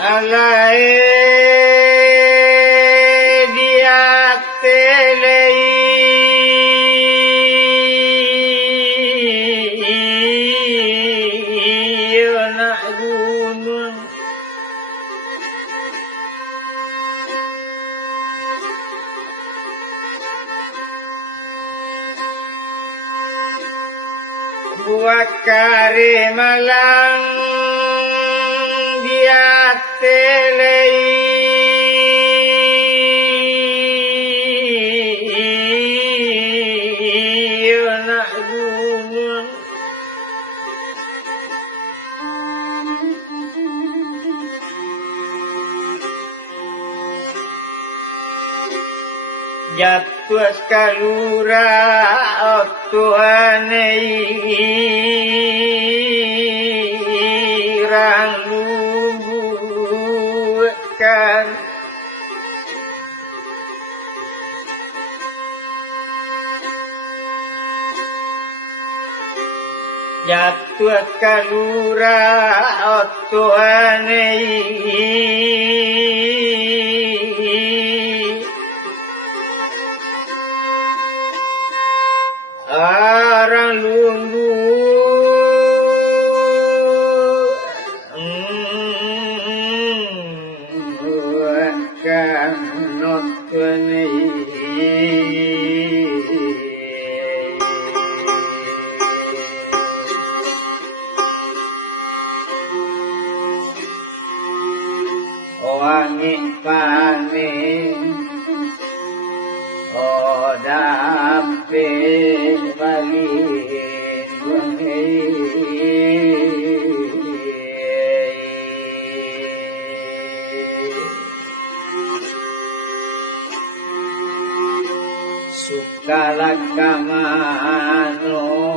alai dia telei nak gunung buat kare malang dia telei nak gunung jatuh kalura Tuhanai rang lumbuhkan jatuh kalura Tuhanai arang lumbu buatkan notwenai wangi paning dape balik sukala kamano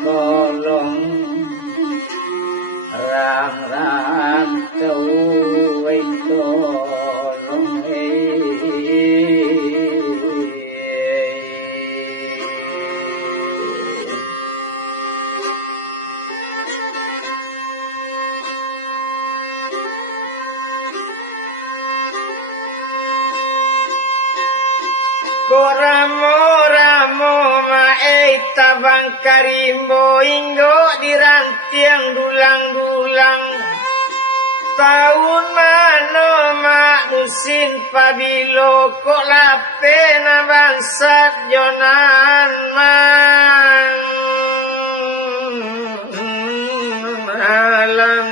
tolong rang tawai tolong Ramo mae tabang karimbo inggo dirantiang dulang-dulang tahun mano mak musin pabilo kok lape na bangsat jonan mang alang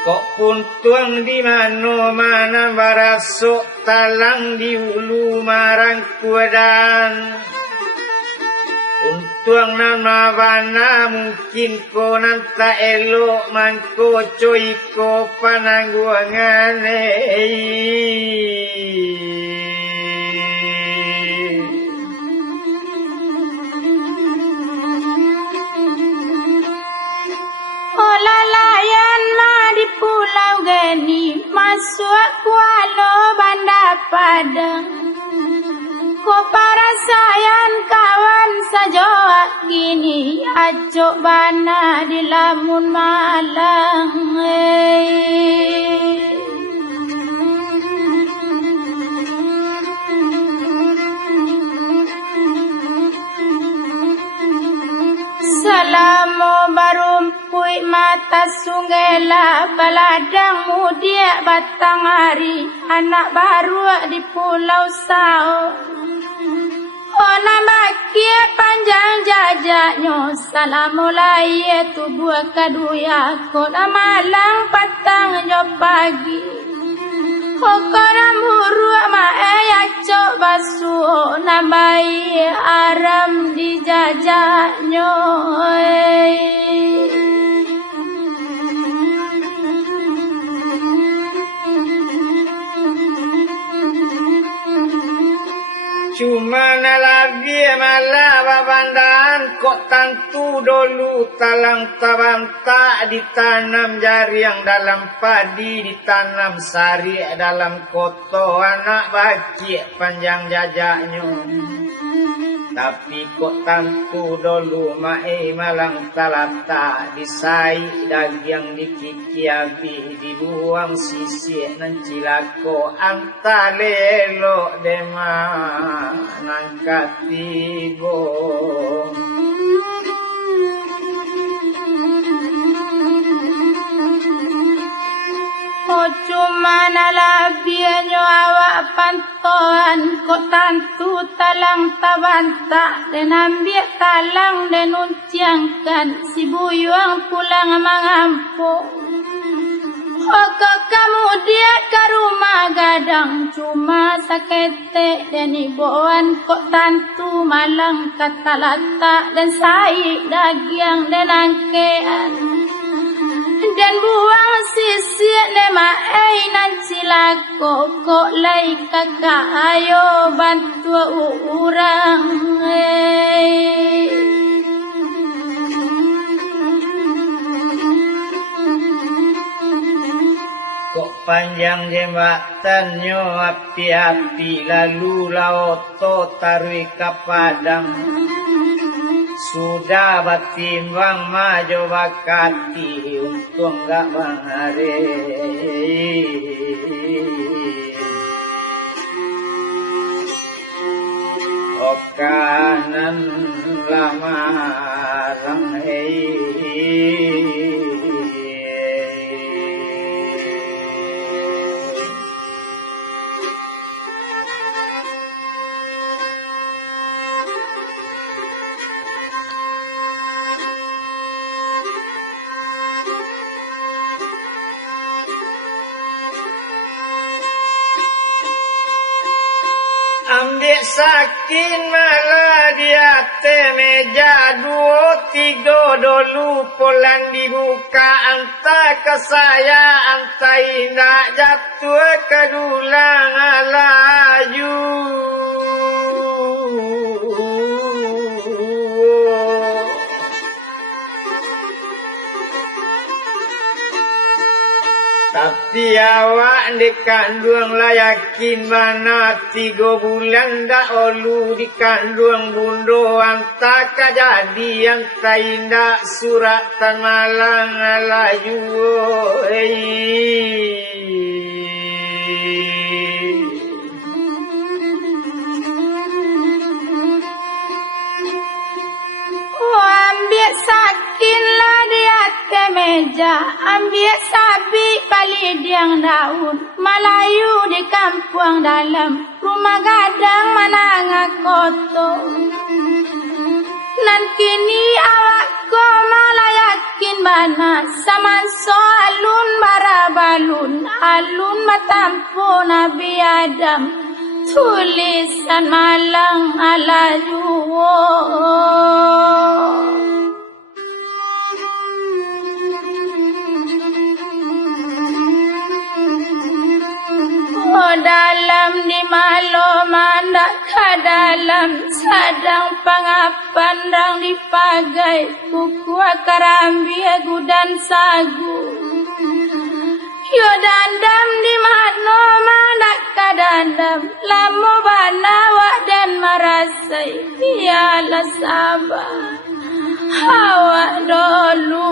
kok pun tuang di mana barasok talang di ulu marang kuadan untuang nama bana mungkin ko nanta elok mangko coiko panangguangan Olalayan di Pulau Geni masuk Kuala Banda Padang ko para sayan kawan saja gini acok bana di lamun malang Salamo barumpui mata sunggela baladang mudia batang hari anak baru di Pulau Sao ona makia panjang jajaknya salamulai tubuh kaduya kona malang patang jo pagi kokoram huru maaya cok basu nambai aram di jajaknya Cuma nalabi malah babandaan kok tantu dulu talang tabang tak ditanam jari yang dalam padi ditanam sari dalam koto anak baki panjang jajaknya. Tapi kok tantu dulu mae malang talata disai dagang dikikiabi dibuang sisi nan cilako antalelo dema nangkatibo. Oh cuma nalabianyo awak pantoan kok tantu talang tabanta dan ambil talang dan unciangkan si buyuang pulang mengampu. Oh kamu dia ke rumah gadang cuma sakete dan ibuan kok tantu malang kata lata dan saik dagiang dan angkean. Dan buang sisi nema nan cilako kok lai kakak ayo bantu orang Kok panjang jembatannya api-api lalu lauto tarwi ke padang. Sudah batimbang maju bakati untuk enggak bangare. Oh kanan lama lang ambil sakin malah dia meja 2, 3 dulu polan dibuka anta ke saya anta indah jatuh ke dulang alaju. Tapi awak dikandung lah yakin mana 3 bulan dah olu dikandung bundo anta kajadi yang tak indah surat tan malang alaju. ambil sakin lah dia ke meja, ambil sapi balik diang daun, Melayu di kampung dalam, rumah gadang mana koto. Nan kini awak ko malah yakin bana, saman so alun barabalun, alun matampu Nabi Adam. Tulisan malang ala juwo. Oh dalam di malo mandak ke dalam sadang pangapandang dipagai kuku akarambi gudan sagu. Yo dandam di mano mana kadandam lamu banawa dan marasai ialah sabar hawa dulu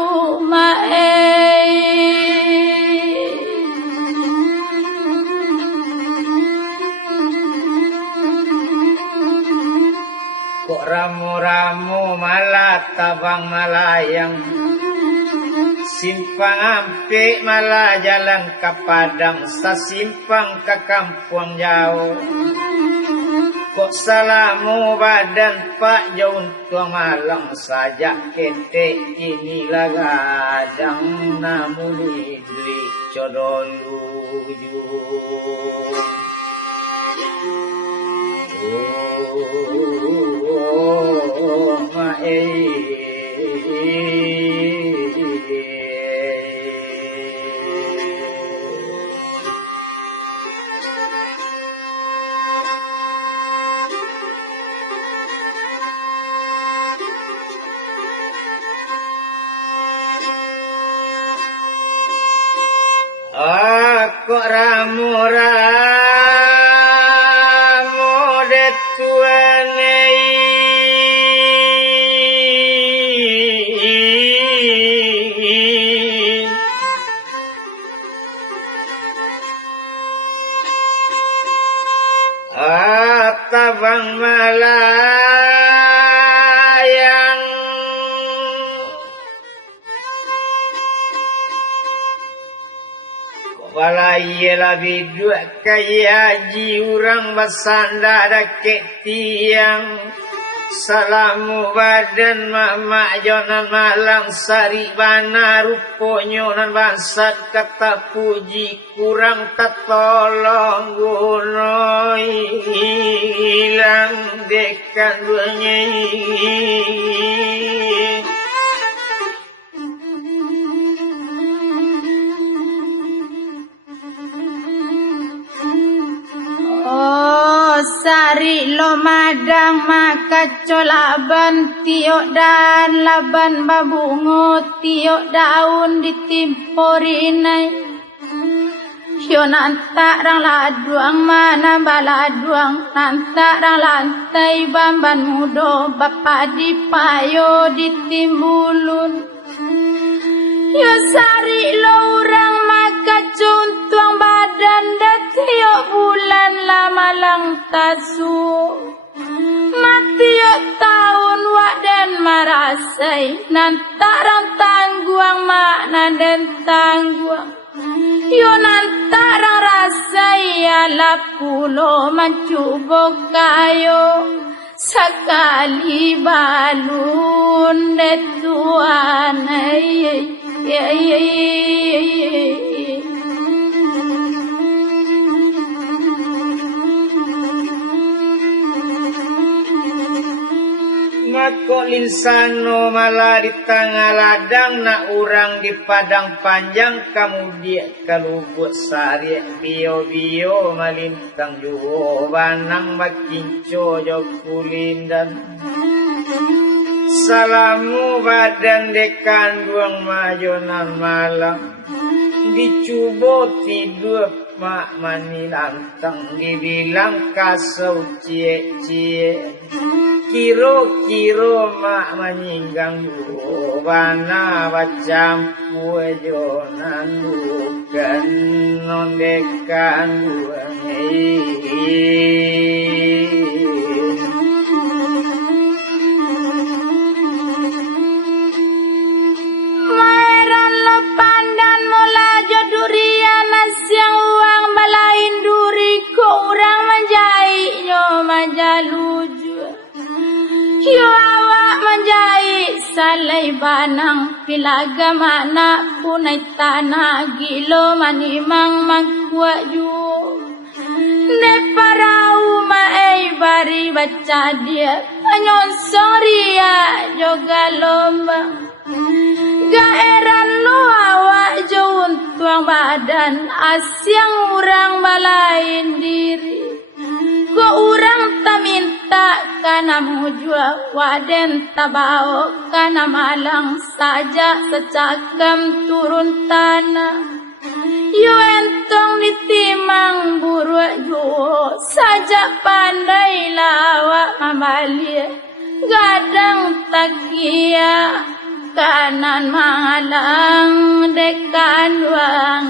kok ramu-ramu malah tabang malayang simpang ampik malah jalan ke padang, sasimpang ke kampung jauh. Kok salamu badan pak jauh tua malang saja ketek inilah gadang namun idri codolu mode tuanei atabang malayang walaya bidua kaya ji urang basanda dakek tiang salamu badan mak jonan malang sari bana ruponyo nan bangsat kata puji kurang tatolong gunoi hilang dekan duanya sari lo madang maka colaban tiok dan laban babungo tiok daun ditimporinai yo nantak rang laduang mana baladuang nantak rang lantai bamban mudo bapa dipayo ditimbulun yo sari lo urang maka cuntuang badan datiok bulan lama lang tasu matiok tahun wak dan marasai nantarang tangguang makna dan tangguang yo nantarang rasai ala pulo mencubo kayo sekali balun detuan Mako linsano malah di tengah ladang nak urang di padang panjang kamu dia kalubut sari bio malintang juho banang makinco jokulindan salamu badan dekan duang majonan malam dicubo tidur mak mani lantang dibilang kasau cie kiro mak menyinggang yo bana bacampu jonan bukan nondekan Maeran lo pandan mola jodurian siang uang balain duri ko urang menjai nyo majaluju yo awak menjai salai banang pilaga mana punai tanah gilo manimang mangkuat ju ne parau mai bari baca dia penyonsong ria joga lomba gaeran lu awak jauh tuang badan asyang urang balain diri ko urang tak minta kana mujua waden tabao kana malang saja secakam turun tanah yo entong ditimang buruak juo saja pandai lawak mambalia gadang takia kanan malang dekan wang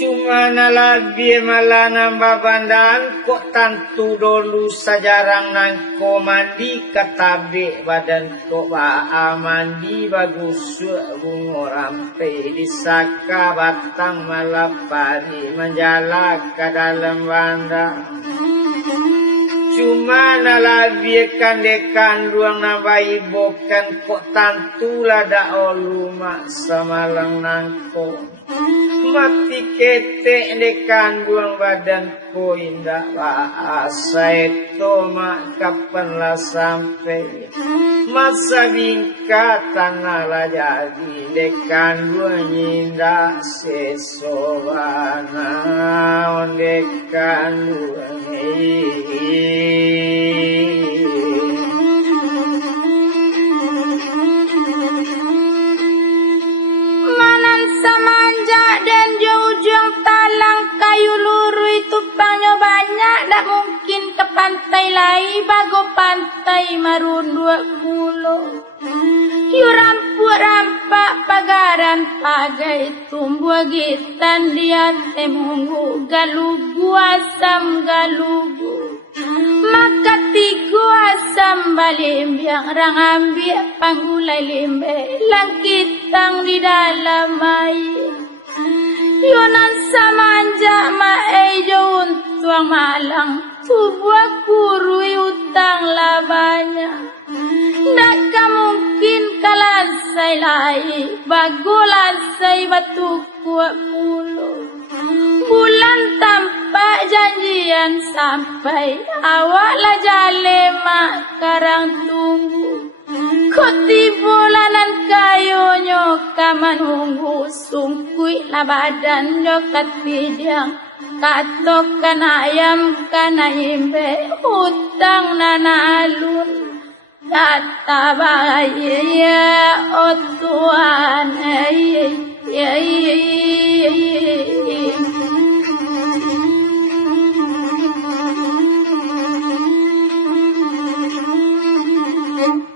Cuma lagi malah nambah bandan kok tantu dulu sajarang nangko mandi katabe badan kok ba mandi bagus bungo rampe disaka batang malapari menjala ke dalam banda cuma nalabikan dekan ruang nabai bokan kok tantu lada olu mak samalang nangko mati ketek dekan buang badanku indah bahasa itu mak kapan lah sampai masa bingkat tanah lah jadi dekan buang indah sesobana dekan buang Samanja dan jauh-jauh talang kayu luru itu pangnya banyak tak mungkin ke pantai lain bago pantai marun 20 yu rampak pagaran pagai tumbuh gitan dia temunggu galugu asam galugu maka tigo asam balimbiang rang ambil panggulai limbe langkitang di dalam air yonan samanja maejo untuang malang tubuh kurui utang labanya nak mungkin kalansai lai bagolansai batu kuat puluh bulan tampak janjian sampai awaklah jale mak karang tunggu koti bulanan kayonyo kamanunggu sungkui la badan yo katidang katokan ayam kana imbe utang nana alun kata bahaya oh Tuhan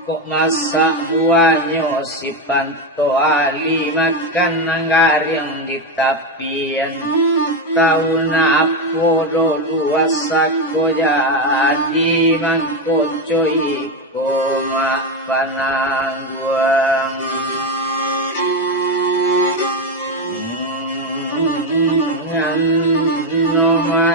kok masak buahnya si panto ali makan nanggar yang di tapian tahu na apa dulu asako jadi mangkoco iko mak panangguang no ma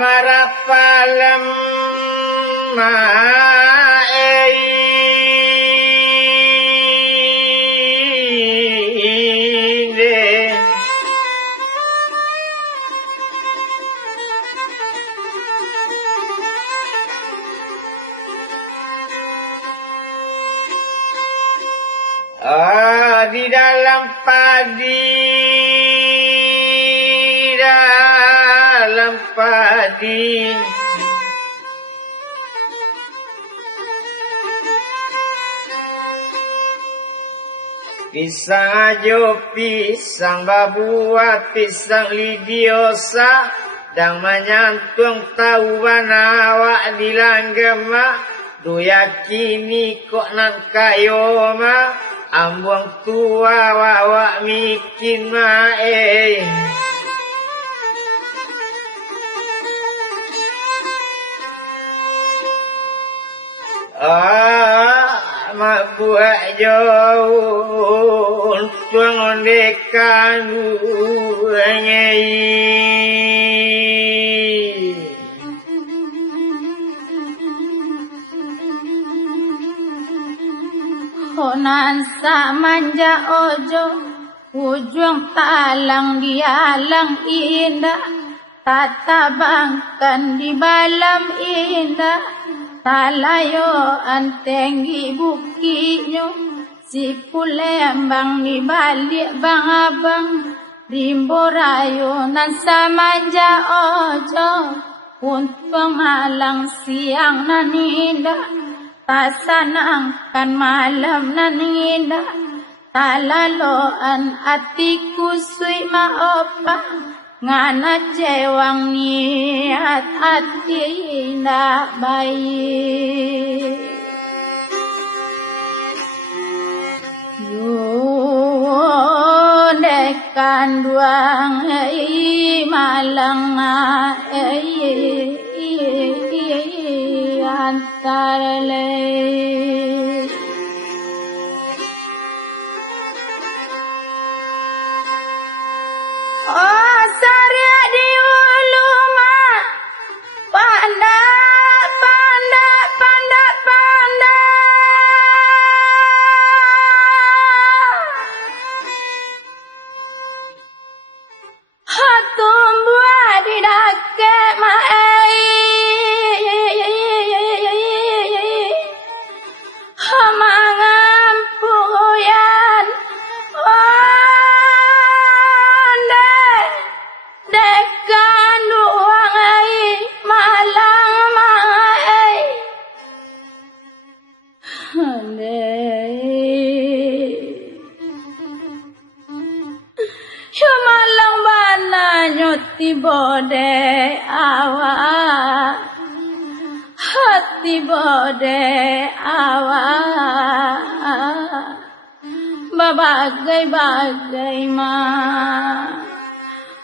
marapalam maide di dalam padi pisang ajo pisang babuat pisang lidiosa dang manyantung tahu banawak di langgema do yakini kok nang kayoma ambuang tua wawak mikin mae mak buat jauh tuang dekan nyai honan samanja ojo ujung talang dialang indah tatabangkan di balam indah talayo antenggi bukinya si pulembang di balik bang abang rimborayo nan samanja ojo untung malang siang nan indah tasanangkan malam nan indah talaloan atiku sui maopa ngana cewang niat hati ndak baik kanduang malang antara lay. Oh sarya di ulu ma panda hatumbuh di dake mai hamangan puyan dekan duang ai malang mai malang bana nyoti bode awa hati bode awa bagai-bagai ma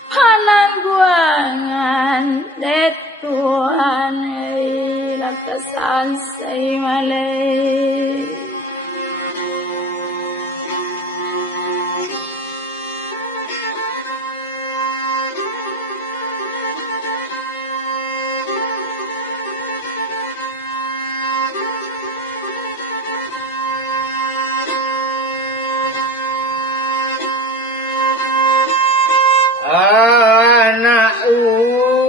panan guangan detuan lakasan say malay. Anak urang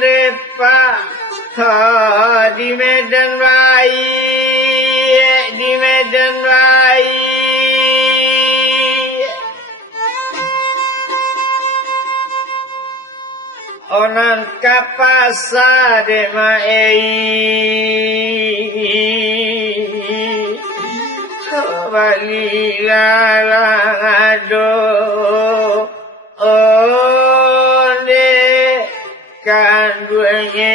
depa di Medan Raya, di Medan Raya. Onang kapasa de mai bali lalado onde kanduenge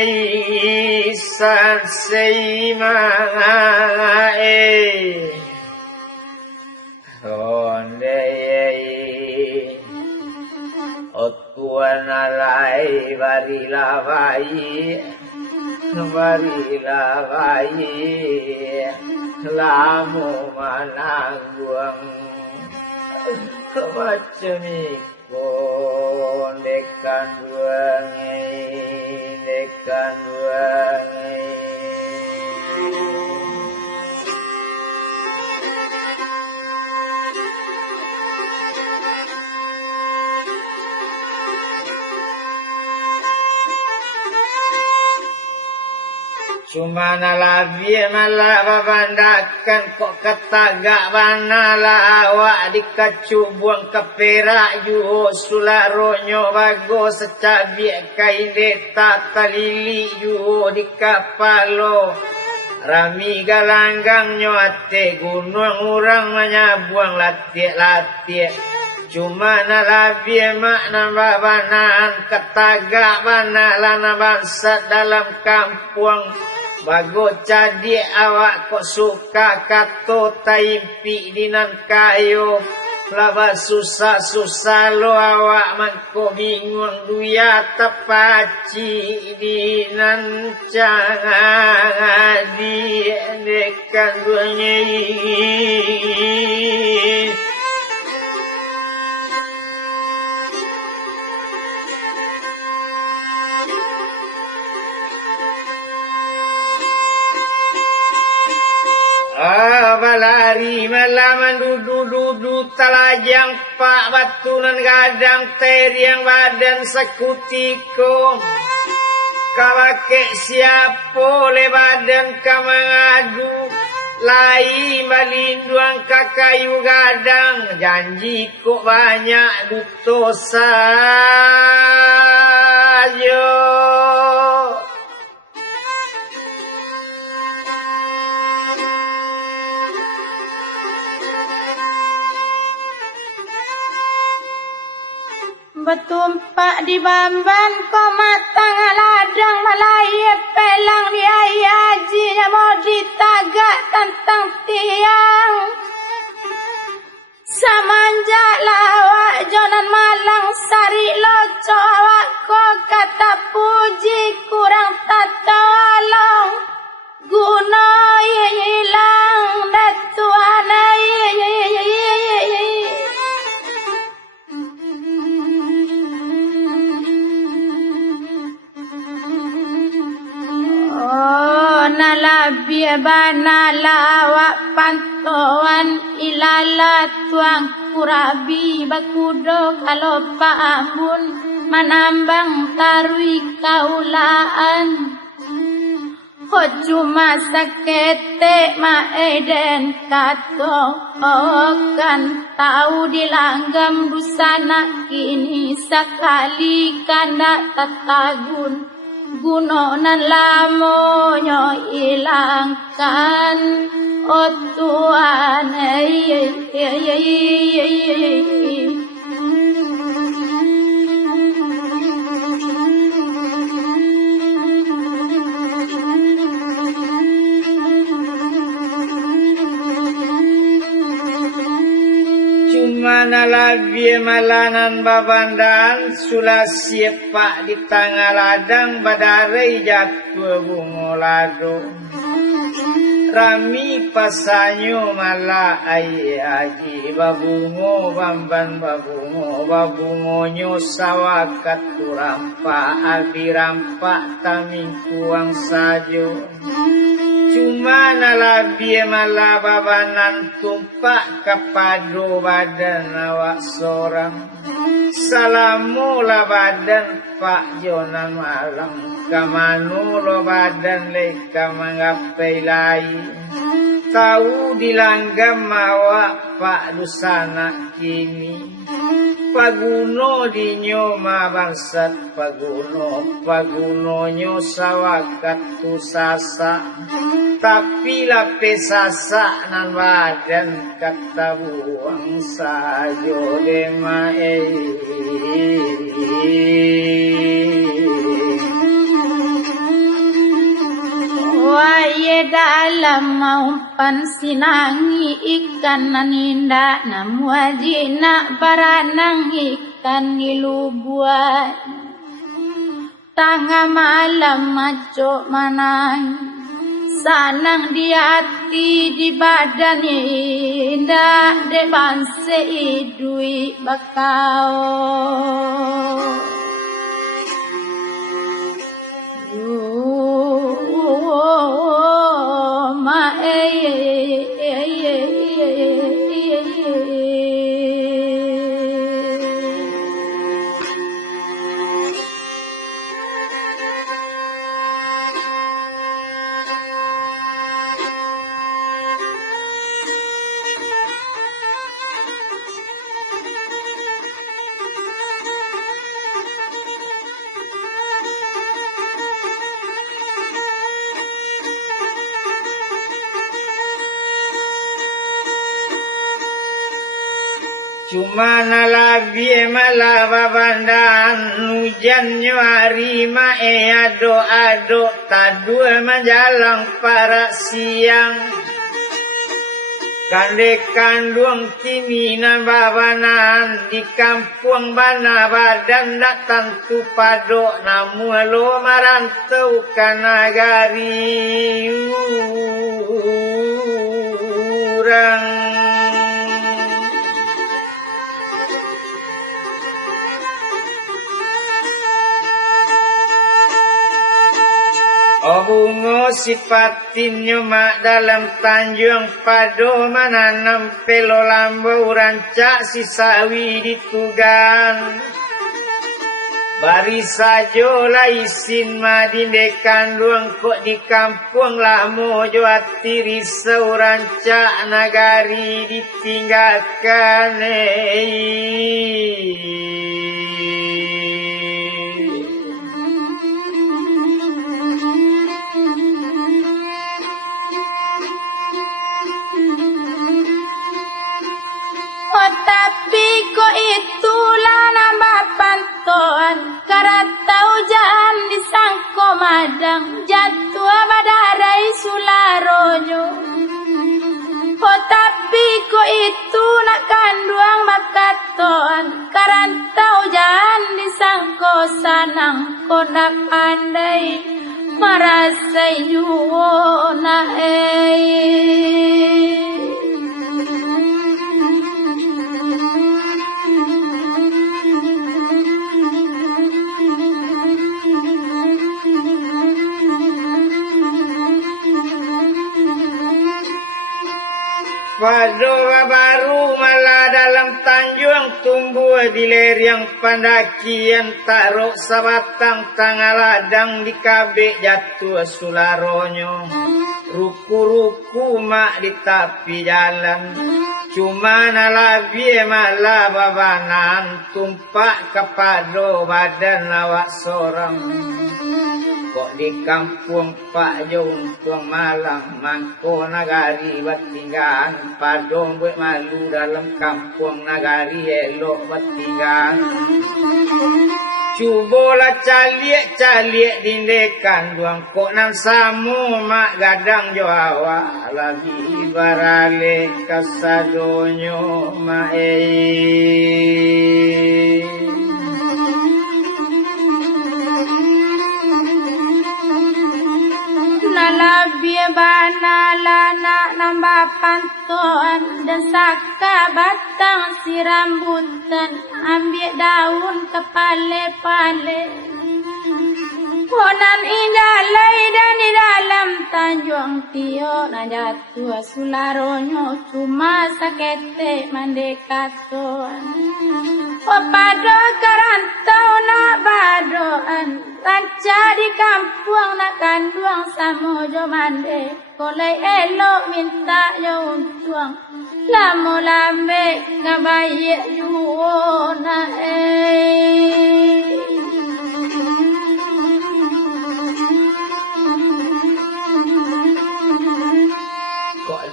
isan seimae onde otuan alai bari lavai lamu manangguang kemacemikon dekan duangai cuma nalabi malah babandakan kok ketagak banala awak dikacubuang keperak yuho sularonyo bago secabik kain deta talili yuho di kapalo rami galanggang ate gunung urang menyabuang latiak cuma nalabi mak nambah banan ketagak banala nabangsa dalam kampung bago jadi awak kok suka kato taimpi dinan kayo laba susah lo awak mangko bingung duya tepaci dinan cangan di dekan duanya balari malaman dudu talajang pak batunan gadang teriang badan sekutiko kawake siapo le badan kamangadu lai malinduang kakayu gadang janji kok banyak dutosa yo betumpak di bamban kau matang ladang malaya pelang biaya hajinya mau ditagak tentang tiang samanja ji kurang tatolong guna hilang datuana nalabia bana lawak pantoan ilala tuang kurabi bakudo kalau paambun manambang tarui kaulaan ho cuma sakete maeden kato kan tahu dilanggam busana kini sekali kanda tatagun gunonan lamonyo ilangkan o Tuhan Manalabi malanan babandan sulah siepak di tengah ladang badarai jatuh bungo lado rami pasanyo mala ai aji babungo bamban babungo nyo sawakat turampa abirampa taming kuang sajo cuma nalabi malah babanan tumpak kepadu badan awak sorang salamu la badan Pak Jona malam kamanu lo badan leka menggapai lai tahu dilanggam awak Pak Dusana kini paguno dinyoma bangsat paguno nyo sawakat tu sasa tapi lape sasa nan badan kata buang sajo dema Waye dalam maumpan sinangi ikan naninda namuajina baranang ikan nilubuan tangga malam maco manang sanang di hati di badan indah de banse idui bakau Cuma nalabi malah babandan hujan nyari mae ado tadua menjalang para siang kande kandung kini nan babanan di kampung bana badan dak tentu padok namu lo marantau kanagari urang Obungo sipatinyo mak dalam tanjung pado mananam pelo lambo rancak sisawi ditugan bari sajo laisin madinde kandung kok di kampung lamo joati risau rancak nagari ditinggalkan tapi kok itulah nama pantoan karatau jalan disangko madang jatuh badarai sularojo tapi kok itu nak kanduang makatoan karantau jalan disangko sang ko sanang ko na pandai marasay yuo na Padoa baru malah dalam tanjung tumbuh di lereng pendakian taruh sabatang tanggal ladang di kabek jatuh sularonyo ruku-ruku mak di tepi jalan cuma nalabi malah babanan tumpak kepada badan awak sorang kok di kampung Pak Jong tuang malam mangko nagari batinggan padong buat malu dalam kampung nagari elok batinggan cubolah caliek dindekan duang kok nan samu mak gadang jawa lagi barale kasadonyo mae nalabi banalana nambah pantoan dan saka batang si rambutan ambil daun kepale-pale konan indah lay dan di dalam tanjung tio na jatuh sularonyo cuma sakete mandekatoan pado karantau na badoan ranca di kampung na kanduang samojo mande kolai elok minta yo untuang lamo lambe ngabaye yuo na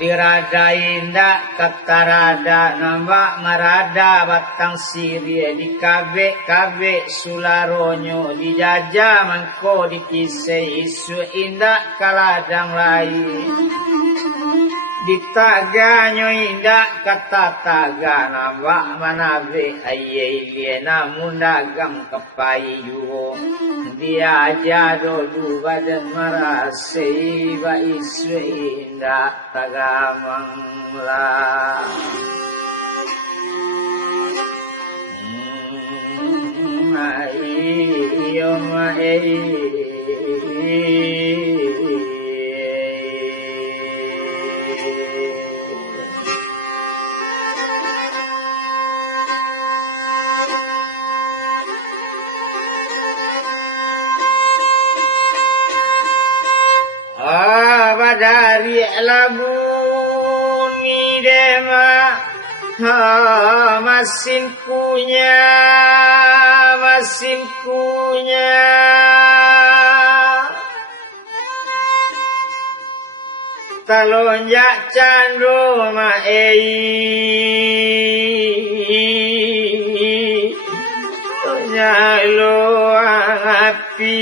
dirada indah kata rada nambah marada batang sirie di kabek sularonyo dijajah mangko dikisei isu indah kaladang lain ditaganyo indah kata taga nambah manabe aye namun dagang kepayu dia aja dulu badan marasei ba isu indah tagamang la yo dari labuni dema masin punya talonjak cando maei nyalo api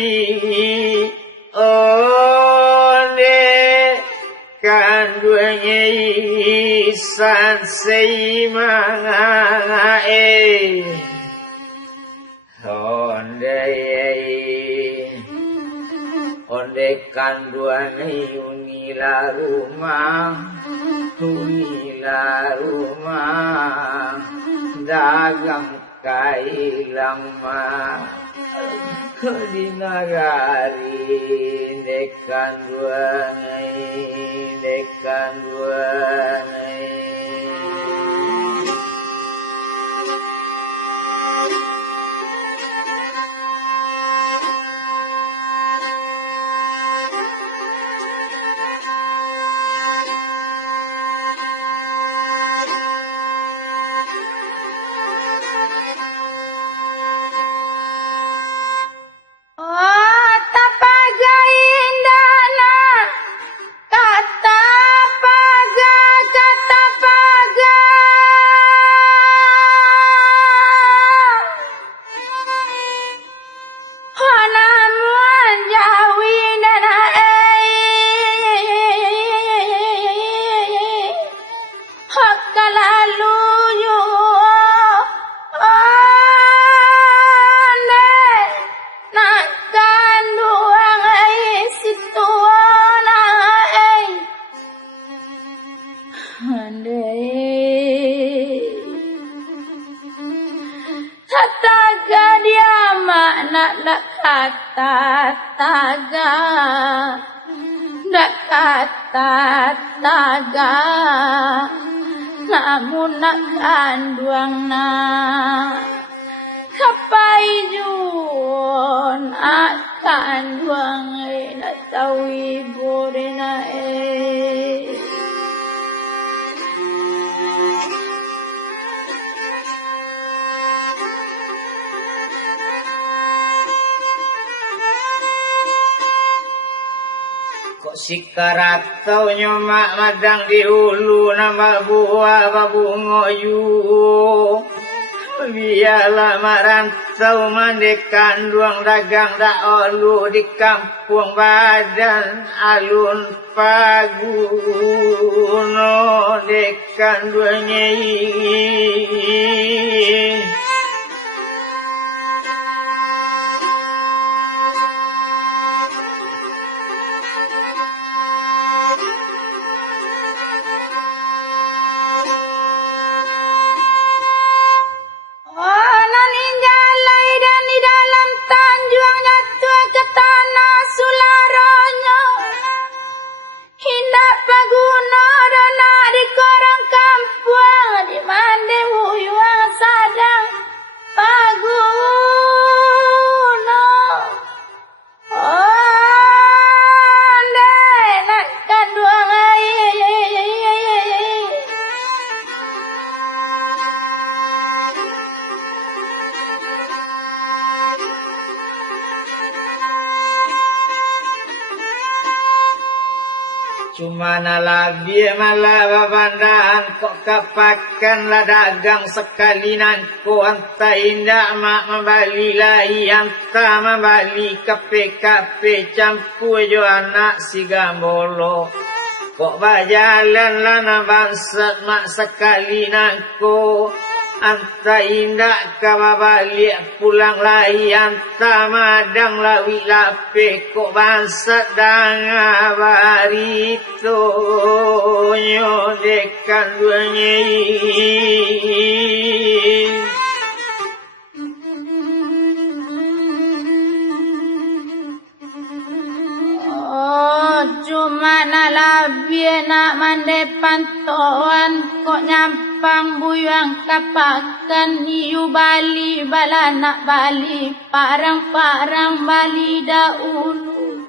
kanduanya isan seimanga onde kanduanya unila rumah dagang kailang mah di nagari dekan duanai kata paga dak kata taga, dak kata taga, namun nak kanduang na kapai jun akan duang nak tahu ibu dena Sikaratau nyomak madang di hulu nama buah babungo yu biarlah marantau mandekan duang dagang dak olu di kampung badan alun paguno dekan duangnya cuma nalabi malah babandaan kok kapakan lah dagang sekali nanko anta indah mak membali lahi anta membali kape campur jo anak si gambolo kok bajalan lah na bangsat mak sekali nanko anta indah kama balik pulang lahi anta madang lawi lape kok bangsat danga barito nyodekan duanya cuma nalabi nak mande pantauan kok nyampang buyang kapakan iu bali balanak bali parang bali dahulu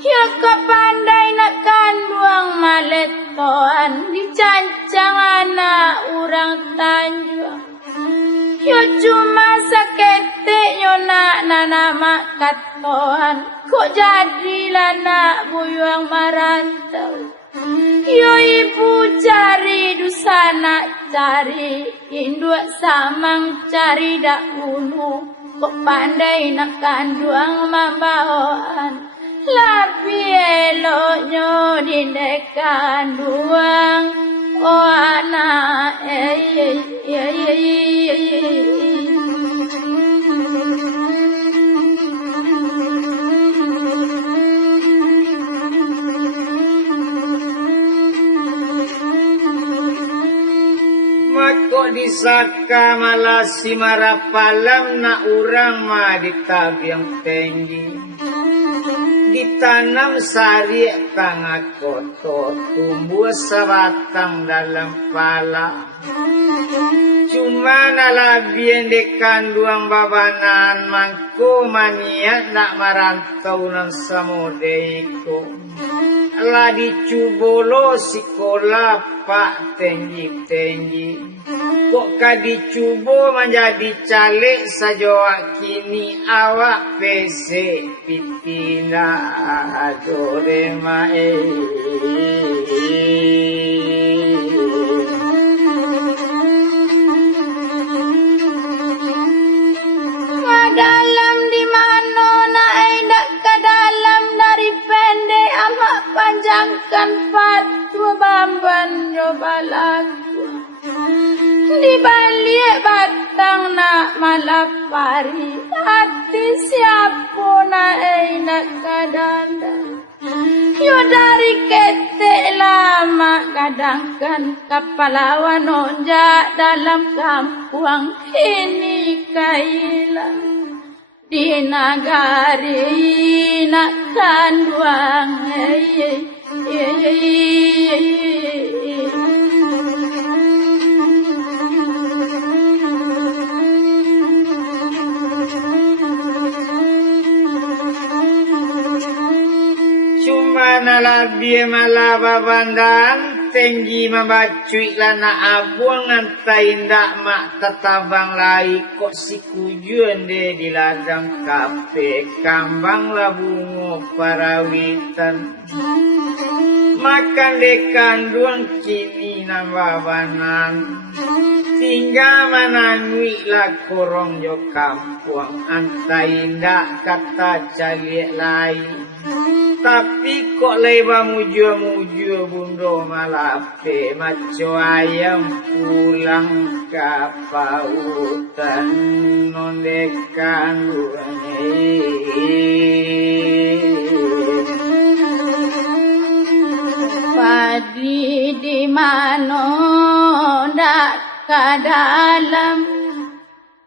ya kepandai nak kanduang maletoan dicancang anak orang Tanjung yo cuma saketek yo nak nama katoan kok jadilah nak buyang marantau yo ibu cari dusana cari induk samang cari dahulu kok pandai nak kanduang mambawaan labi eloknya dindekan duang oh anak kok disaka malah si marapalam na urang ma ditabiang tinggi ditanam sari tangak koto tumbuh sebatang dalam pala cuma nalabien dekan duang babanan mangko mania nak marantau nan samodeko lah dicubolo sekolah pak tinggi kok kadicubo menjadi caleg sajoak kini awak pese pitina adorema dalam di mana nak endak ke dalam dari pendek amat panjangkan fatwa bamban nyoba lagu di balik batang nak malapari hati siapa nak enak kadanda yo dari ketek lama kadangkan kapalawan onjak dalam kampung ini kailang di nagari nak kanduang cuma nalabi malaba bandan tinggi membacui lana abuang antai ndak mak tetabang lai kok si kujuan de di ladang kafe kambang labungo parawitan makan de kanduang kini nambabanan tinggal manangui lah korong jo kampung antai ndak kata caliek lai tapi kok leba mujur bundo malape maco ayam pulang ke pautan nondekan padi di mano dak ka dalam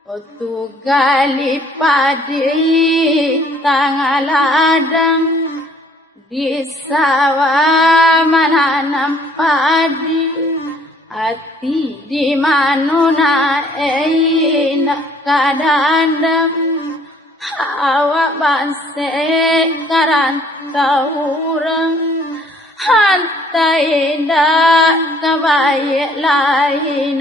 otu gali padi tanggal ladang di sawah menanam padi hati di mana nak kadandam awak bangsa karantau orang hantai dak kebaik lain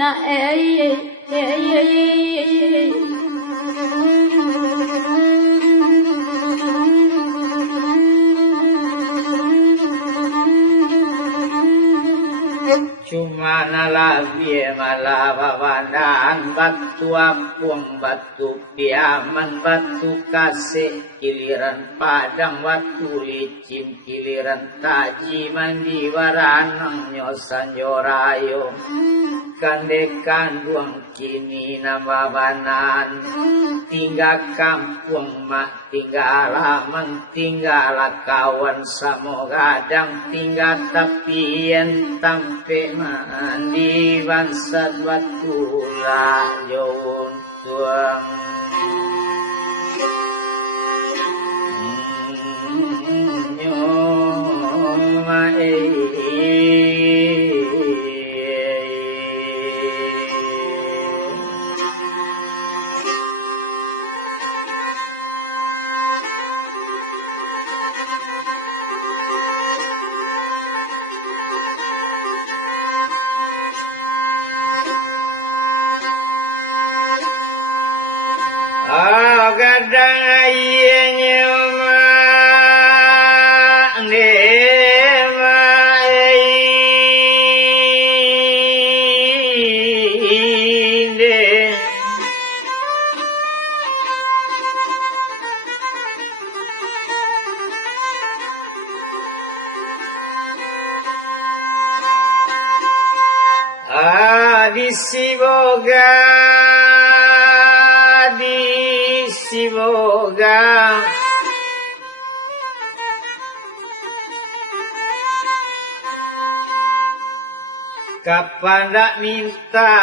cuma nalabi malaba bandan batu apung batu piaman batu kasih giliran padang batu licin giliran taji mandi waranang nyosan jorayo kande kanduang kini nama banan tinggal kampung mak tinggal aman tinggal kawan samo gadang tinggal tapian tampe mandi bansat batu lah jauh tuang nyoma gadang ayahnya mak nema inde di siboga siboga kapan dak minta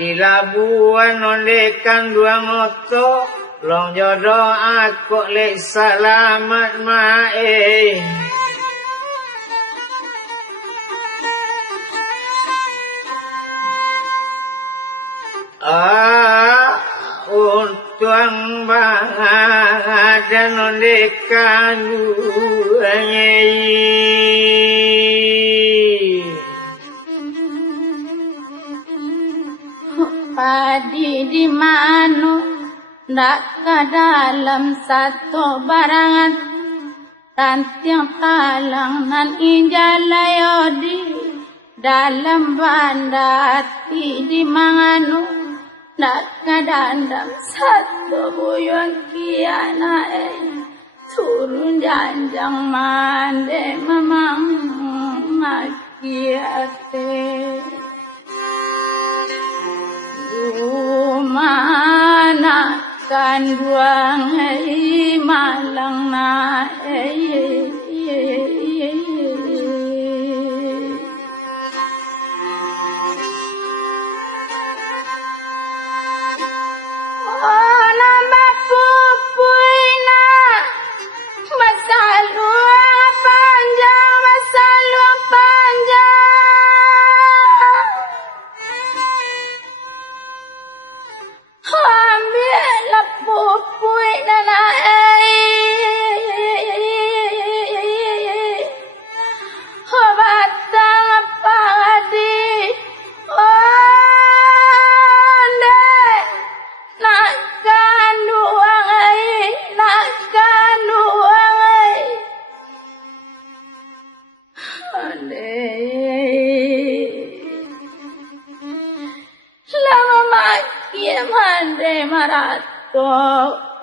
di Labuan ondekan dua moto long jodoh aku lek selamat mae untuang dan ondekan padi di mano ndak ke dalam satu barangan tantiang talang nan injalayo di dalam bandati di mangano ndak ke dalam satu buyang kiana turun janjang mande mamang makiate mana kanduang malang na nambah pupu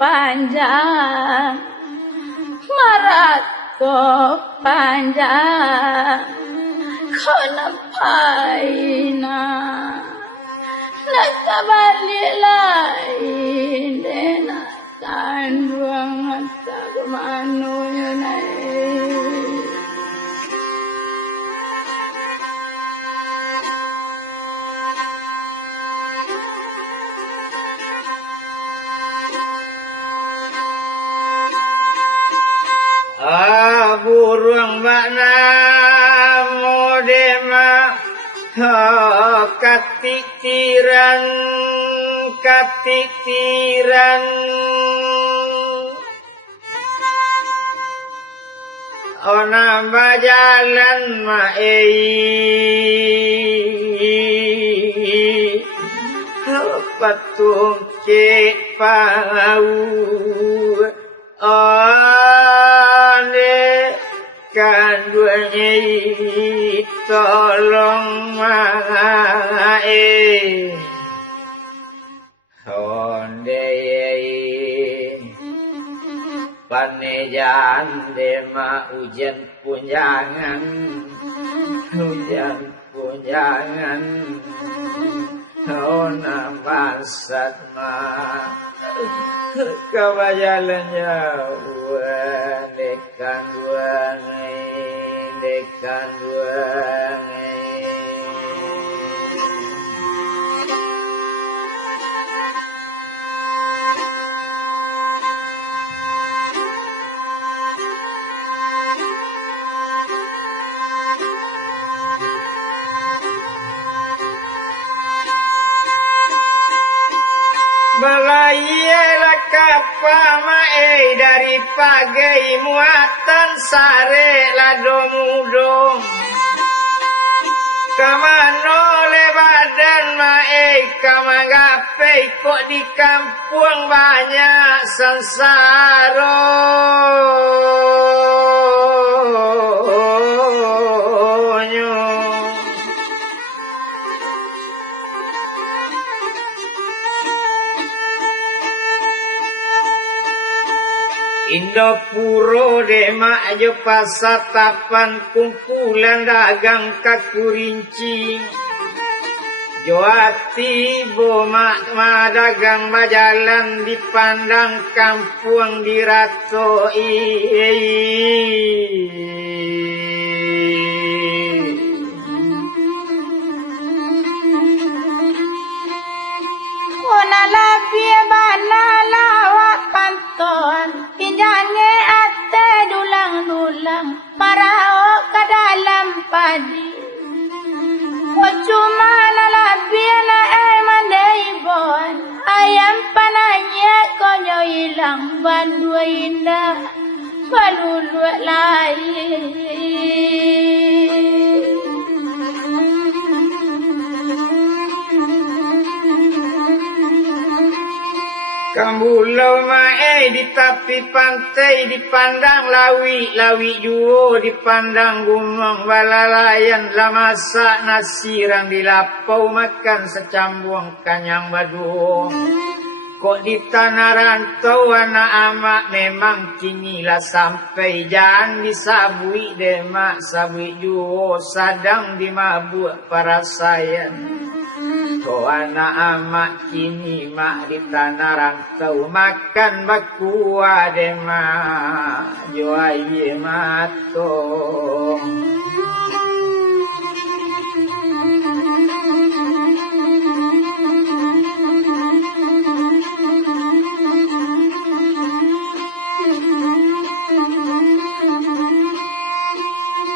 panjang marato panjang konapaina nakabali lain dena tanduang tagamano yunay burung makna modema katitiran ona bajalan patung ke pau kanduanya tolong mae honde panejan dema hujan punjangan ona basat ma kabajalannya dekan duangai Balayelah kapamae dari pagai muatan sare lado mudong kamano le badan mae kamagape kok di kampung banyak sansaro Indopuro dema aja pasatapan kumpulan dagang kakurinci Joati boma dagang bajalan dipandang kampung diratoi Ona labie bana lawak panton pinjange ate dulang-dulang marao ke dalam padi cuma labie na mandai bon ayam pananya konyo hilang bandua indah balulu lain Kambulau mae di tepi pantai dipandang lawi juo dipandang gunung balalayan lah masak nasi rang dilapau makan secambung kanyang badu kok di tanah rantau anak amak memang kinilah sampai jangan disabui demak sabui juo sadang dimabuk para sayan Ko anak amak kini mak di tanah rantau makan bakua dema joai matong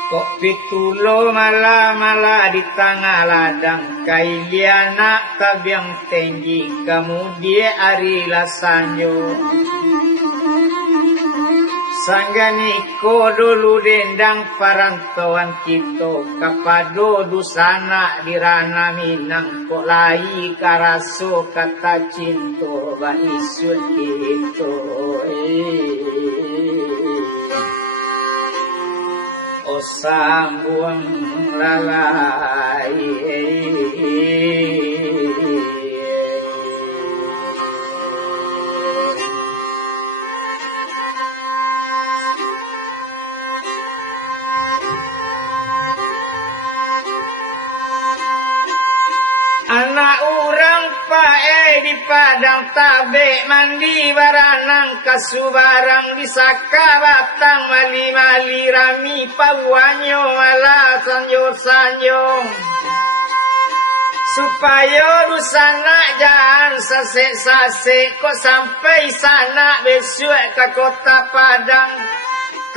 Kok pitulo malah di tengah ladang kailiana tabiang tinggi kemudian ari lasanyo Sangganiko dulu dendang parantauan kita kapado dusana dirana minang kok lai karaso kata cinta ba isut itu O sambung lalai di padang tabe mandi baranang kasubarang disaka batang mali-mali rami pawanyo ala sanyo-sanyo supaya rusana jangan sasek-sasek kok sampai sana besok ke kota Padang.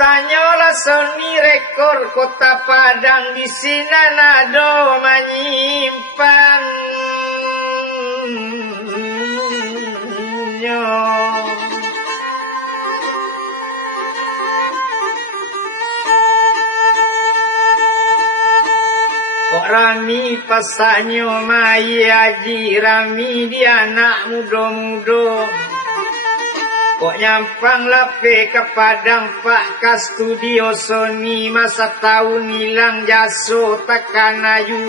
Tanyalah Sony rekor kota Padang di sini nado menyimpan. Kok rami pasanyo mai aji rami dia anak muda-muda. Kok nyampang lape ke Padang Pak ke studio Sony masa tahun hilang jaso takkan ayu.